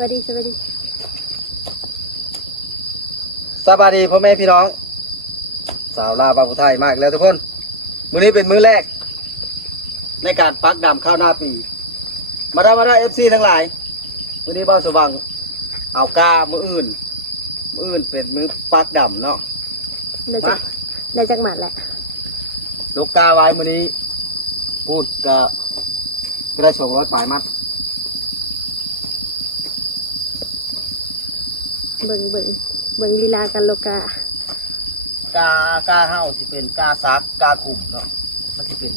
วัสดีสวัสดีพ่อแม่พี่น้องสาวลาวบางกุไทยมากแล้วทุกคนมื้อนี้เป็นมื้อแรกในการปักดำข้าวหน้าปีมาได้FC ทั้งหลายมื้อนี้บ้านสว่างเอากามื้ออื่นเป็นมื้อปักดำเนาะได้จักหมัดแหละลูกกาไว้มื้อนี้พูดก็ได้200ปลายมัดเบิ่งลีลากันโลกากาเฮาสิเป็นกาซักกาขุ่มเนาะมันสิเป็น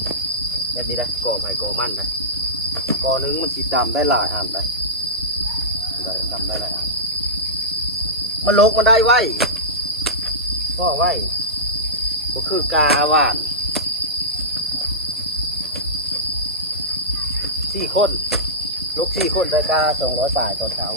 แบบนี้ได้ก่อไผ่ก่อมันได้ก่อนึงมันสิดำได้หลายอันได้ดำได้หลายอันมันโลกมันได้ไว้พ่อไว้ก็คือกาหวาน4 คนลูก4 คนได้กา200 ปลายตอนเช้า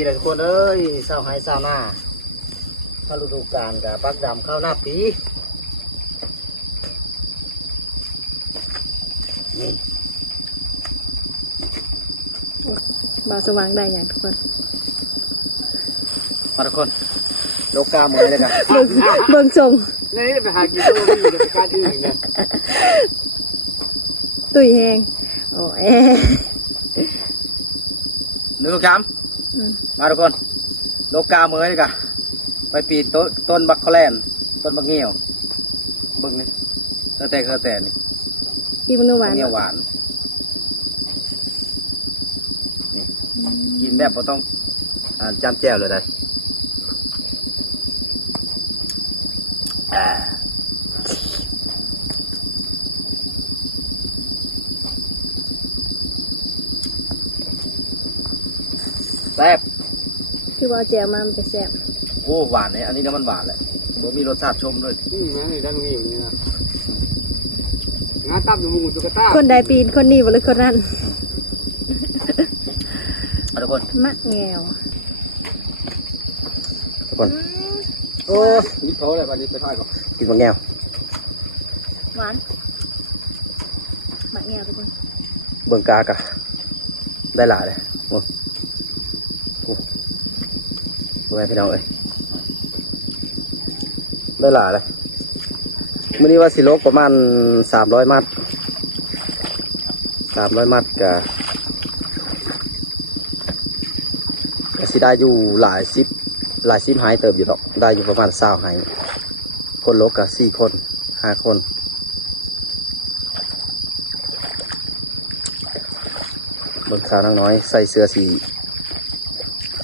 พี่ทุกคนเอ้ยเศร้าหายเศร้าหน้าถ้าฤดูกาลกับปักดำเข้าหน้าปีนี่บ่าวสว่างได้อย่างทุกคนมาทุกคนโลกาเหมือนเลยกันเบิ่งทรงนี่ไปหากินตัวไม่อยู่ในการอื่นเนี่ยตุยแหงโอ้นึกครับมาทุกคนโลกาเหมือนเลยกันไปปีนต้นบักคอแลนต้นบักเงี้ยวบึ้งนี่แต่นี่กินมันหวานเงี้ยวหวานนี่กินแบบเราต้องจำแจ่วเลยได้แซ่บคือว่าแจ่วมามันจะแซ่บโอ้หวานเนี่ยอันนี้น้ำมันหวานแหละผมมีรสชาติชมด้วยนี่ด้านนี้อย่างนี้นะงาตับอยู่มุงตุ๊กตาคนใดปีนคนนี้บ่หรือคนนั้นทุกคนมะแงวทุกคนโอ้นี่เขาอะไรวันนี้ไปถ่ายก่อนกินมะแงวหวานมะแงวทุกคนเบิ่งกากะได้หลายเลยโอ้ดูให้พี่น้องเอ้ยได้หลายเลยมื้อนี้ว่าสิโลประมาณ300 มัดกะสิได้อยู่หลายสิบหายเติบอยู่เนาะได้อยู่ประมาณ20หายคนโลกะ4 คน5 คนเบิ่งสาวน้อยใส่เสื้อสี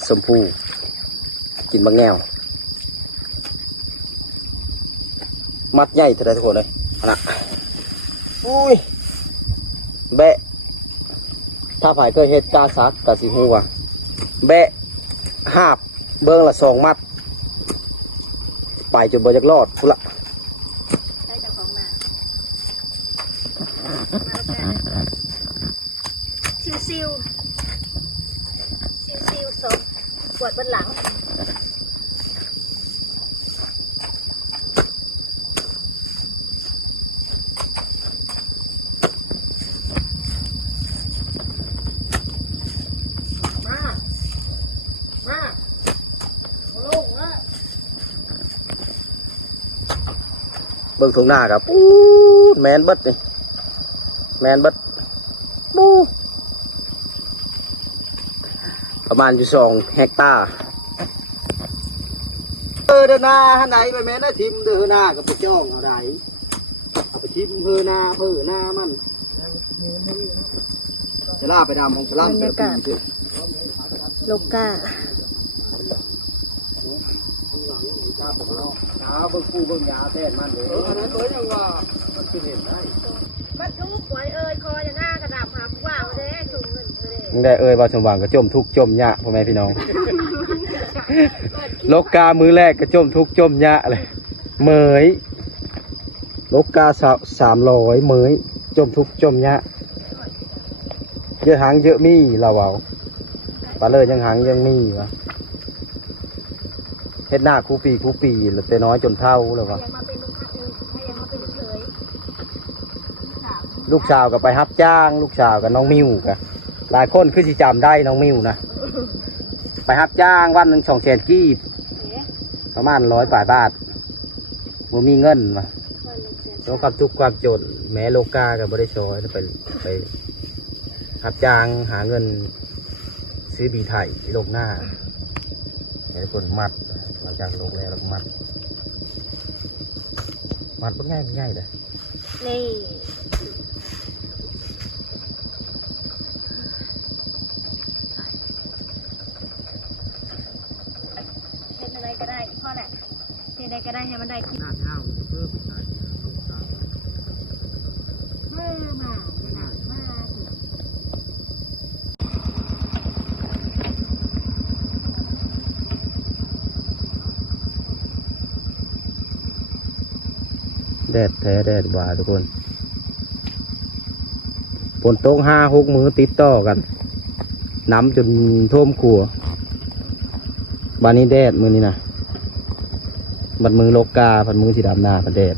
ชมพูกินบางแง่วมัดใหญ่เท่าไรทุกคนเลยนะอุ้ยแบะถ้าฝ่ายเคยเฮ็ดกาซักกาสีหัวแบะหาบเบิ้งละ2 มัดไปจนบ่อยากรอดพุ่นละซิวศพปวดบนหลังเบิ้งทุ่งหน้าครับปูแมนเบิดนี่แมนเบิดปูประมาณอยู่2 เฮกตาร์เดินหน้าหันไหนไปแม่ได้ทิมเดินหน้ากับไปจ้องเอาไหนเอาไปทิมเพอหน้ามันจะล่าไปดำของจะล่าไปปีนสิโลกาเบิ่งปูเบิ่งยาแท้มันเลยอันนั้นตัวยังว่ามันคือเห็นได้บัดทุกหวยคอจะหน้ากระดับหาผู้ว่าเด้ถุงเงินได้ว่าสมหวังก็จมทุกจมยะพ่อแม่พี่น้องโลกามือแรกก็จมทุกจมยะเลย เหมยโลกา300เหมยจมทุกข์จมยะเยอะหางเยอะมีเราเอาปลาเลยยังหางยังมีวะเฮ็ดหน้าคูปีแล้วแต่น้อยจนเท่าแล้ววะ ยังมาเป็นลูกค้าเลยถ้ายังมาเป็นลูกเขย ลูกสาวก็ไปรับจ้าง ลูกสาวกับน้องมิวกะหลายคนคือสิจำได้น้องมิวนะไปรับจ้างวันหนึ่ง200,000 กีบ เอ๊ะ ประมาณ100 บาทบ่มีเงินมา วันหนึ่งแสน ต้องความทุกข์ความจนแม้โลกากับบริชอยไปรับจ้างหาเงินซื้อบีไทยลงหน้าให้คนมัดหลังจากลงแล้วก็มัดมันง่ายเลย นี่เฮ็ดอะไรก็ได้พ่อแหละเฮ็ดอะไรก็ได้ให้มันได้ขึ้น หน้าเท้าเพิ่มไปลูกสาว มา แดดแท้แดดว่าทุกคนฝนตก5-6 มื้อติดต่อกันน้ำจนท่วมขัวบ้านนี้แดดมือนี้นะบัดมือโลกาผัดมือสีดำนาผัดแดด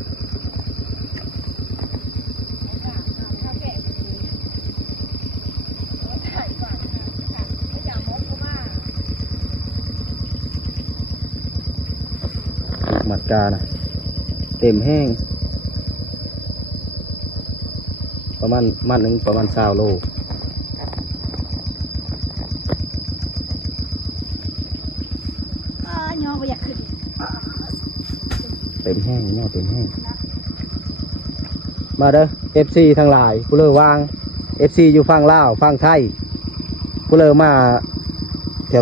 หมัดกานะเต็มแห้งประมาณมัดหนึ่งประมาณ20 โลย่อไปอยากขึ้น เต็มแห้งเนาะเต็มแห้งมาเด้อ FC ทั้งหลายผู้เลิกวาง FC อยู่ฝั่งลาวฝั่งไทยผู้เลิกมา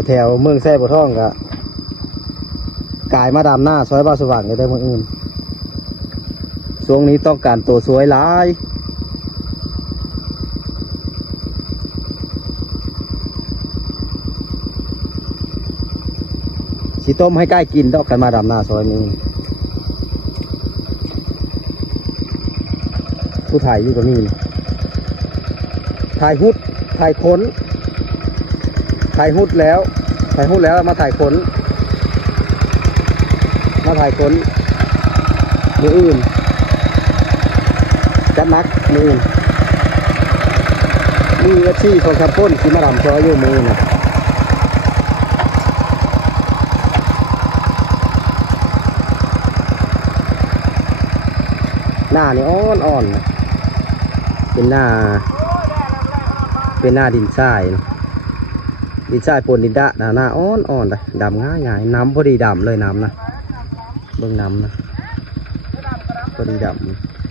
แถวเมืองแซ่บ่ท่องกะกายมาดำหน้าซอยบ้านสว่างกันได้เมืองอื่นช่วงนี้ต้องการตัวสวยหลายสีต้มให้ใกล้กินดอกกันมาดำหน้าซอยนี้ผู้ถ่ายอยู่กับนี่ถ่ายหุดถ่ายขนถ่ายหุดแล้วมาถ่ายขนมืออื่นจัดนักมืออื่นมีอาชีพของชาวพ้นที่มาดำซอยอยู่มือนะหน้านี่อ่อนนะเป็นหน้าดินทรายนะดินทรายปนดินดะหน้าอ่อนเลยดำง่ายน้ำพอดีดำเลยน้ำนะเบิ่งน้ำนะพอดีดำ